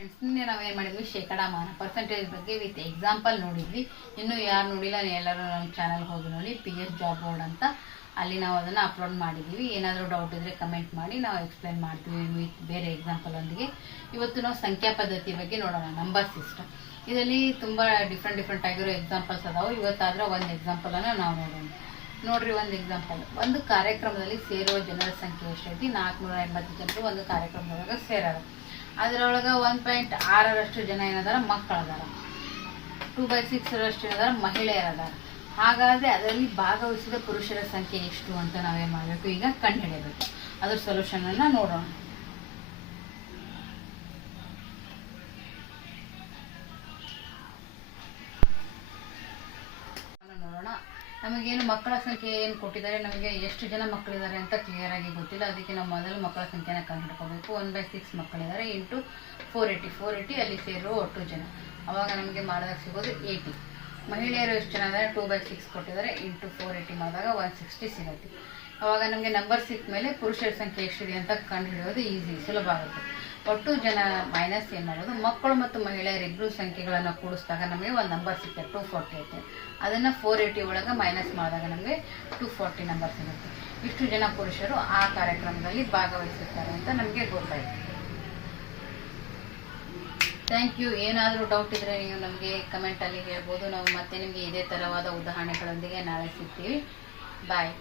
Friends ನಿನ್ನೆ ಏನು ಮಾಡಿದ್ವಿ? ಶೇಕಡಾಮಾನ ಪರ್ಸೆಂಟೇಜ್ ಬಗ್ಗೆ ವಿತ್ ಎಕ್ಸಾಂಪಲ್ ನೋಡಿದ್ವಿ. ಇನ್ನೂ ಯಾರು ನೋಡಿಲ್ಲ, ನೀವು ಎಲ್ಲರೂ ನಮ್ಮ ಚಾನಲ್ಗೆ ಹೋಗಿ ನೋಡಿ ಪಿ ಎಸ್ ಜಾಬ್ ಬೋರ್ಡ್ ಅಂತ. ಅಲ್ಲಿ ನಾವು ಅದನ್ನು ಅಪ್ಲೋಡ್ ಮಾಡಿದ್ದೀವಿ ಏನಾದರೂ ಡೌಟ್ ಇದ್ದರೆ ಕಮೆಂಟ್ ಮಾಡಿ, ನಾವು ಎಕ್ಸ್ಪ್ಲೇನ್ ಮಾಡ್ತೀವಿ ವಿತ್ ಬೇರೆ ಎಕ್ಸಾಂಪಲ್ ಒಂದಿಗೆ ಇವತ್ತು ನಾವು ಸಂಖ್ಯಾ ಪದ್ಧತಿ ಬಗ್ಗೆ ನೋಡೋಣ ನಂಬರ್ ಸಿಸ್ಟಮ್ ಇದರಲ್ಲಿ ತುಂಬ ಡಿಫ್ರೆಂಟ್ ಡಿಫ್ರೆಂಟ್ ಆಗಿರೋ ಎಕ್ಸಾಂಪಲ್ಸ್ ಅದಾವೆ. ಇವತ್ತಾದ್ರೆ ಒಂದು ಎಕ್ಸಾಂಪಲನ್ನು ನಾವು ನೋಡೋಣ. ನೋಡ್ರಿ ಒಂದು ಎಕ್ಸಾಂಪಲ್ ಒಂದು ಕಾರ್ಯಕ್ರಮದಲ್ಲಿ ಸೇರುವ ಜನರ ಸಂಖ್ಯೆ ಎಷ್ಟೈತಿ ನಾಲ್ಕುನೂರ ಎಂಬತ್ತು ಜನರು ಒಂದು ಕಾರ್ಯಕ್ರಮದೊಳಗೆ ಸೇರಾರ ಅದರೊಳಗೆ ಒನ್ ಪಾಯಿಂಟ್ ಆರರಷ್ಟು ಜನ ಏನದಾರ? ಮಕ್ಕಳದಾರ. ಟೂ ಬೈ ರಷ್ಟು ಏನದಾರ? ಮಹಿಳೆಯರದಾರ. ಹಾಗಾದ್ರೆ ಅದರಲ್ಲಿ ಭಾಗವಹಿಸಿದ ಪುರುಷರ ಸಂಖ್ಯೆ ಎಷ್ಟು ಅಂತ ನಾವೇನ್ ಮಾಡಬೇಕು? ಈಗ ಕಂಡುಹಿಡಿಯಬೇಕು ಅದ್ರ ಸೊಲ್ಯೂಷನ್ ಅನ್ನ ನೋಡೋಣ ನೋಡೋಣ. ನಮಗೇನು ಮಕ್ಕಳ ಸಂಖ್ಯೆ ಏನು ಕೊಟ್ಟಿದ್ದಾರೆ, ನಮಗೆ ಎಷ್ಟು ಜನ ಮಕ್ಕಳಿದ್ದಾರೆ ಅಂತ ಕ್ಲಿಯರ್ ಆಗಿ ಗೊತ್ತಿಲ್ಲ. ಅದಕ್ಕೆ ನಾವು ಮೊದಲು ಮಕ್ಕಳ ಸಂಖ್ಯೆನ ಕಂಡುಹಿಡ್ಕೋಬೇಕು. ಒನ್ ಬೈ ಸಿಕ್ಸ್ ಮಕ್ಕಳಿದ್ದಾರೆ into four eighty four eighty ಅಲ್ಲಿ ಸೇರೋ ಒಟ್ಟು ಜನ. ಅವಾಗ ನಮಗೆ ಮಾಡಿದಾಗ ಸಿಗೋದು ಏಯ್ಟಿ ಮಹಿಳೆಯರು ಎಷ್ಟು ಜನ ಅಂದರೆ ಟೂ ಬೈ ಸಿಕ್ಸ್ ಕೊಟ್ಟಿದ್ದಾರೆ ಇಂಟು ಫೋರ್ ಏಯ್ಟಿ ಮಾಡಿದಾಗ ಒನ್ ಸಿಕ್ಸ್ಟಿ ಸಿಗುತ್ತೆ. ಅವಾಗ ನಮಗೆ ನಂಬರ್ ಸಿಕ್ಕ ಮೇಲೆ ಪುರುಷರ ಸಂಖ್ಯೆ ಎಷ್ಟಿದೆ ಅಂತ ಕಂಡುಹಿಡಿಯೋದು ಈಸಿ ಸುಲಭ ಆಗುತ್ತೆ. ಒಟ್ಟು ಜನ ಮೈನಸ್ ಏನು ಮಾಡೋದು? ಮಕ್ಕಳು ಮತ್ತು ಮಹಿಳೆಯರಿಬ್ಬರು ಸಂಖ್ಯೆಗಳನ್ನು ಕೂಡಿಸಿದಾಗ ನಮಗೆ ಒಂದು ನಂಬರ್ ಸಿಗುತ್ತೆ ಟೂ ಫೋರ್ಟಿ ಐತೆ ಅದನ್ನು ಫೋರ್ ಏಯ್ಟಿ ಒಳಗೆ ಮೈನಸ್ ಮಾಡಿದಾಗ ನಮಗೆ ಟೂ ಫೋರ್ಟಿ ನಂಬರ್ ಸಿಗುತ್ತೆ. ಇಷ್ಟು ಜನ ಪುರುಷರು ಆ ಕಾರ್ಯಕ್ರಮದಲ್ಲಿ ಭಾಗವಹಿಸುತ್ತಾರೆ ಅಂತ ನಮಗೆ ಗೊತ್ತಾಯಿತು. ಥ್ಯಾಂಕ್ ಯು ಏನಾದರೂ ಡೌಟ್ ಇದ್ದರೆ ನೀವು ನಮಗೆ ಕಮೆಂಟಲ್ಲಿ ಹೇಳ್ಬೋದು. ನಾವು ಮತ್ತೆ ನಿಮಗೆ ಇದೇ ಥರವಾದ ಉದಾಹರಣೆಗಳೊಂದಿಗೆ ನಾಳೆ ಸಿಗ್ತೀವಿ ಬಾಯ್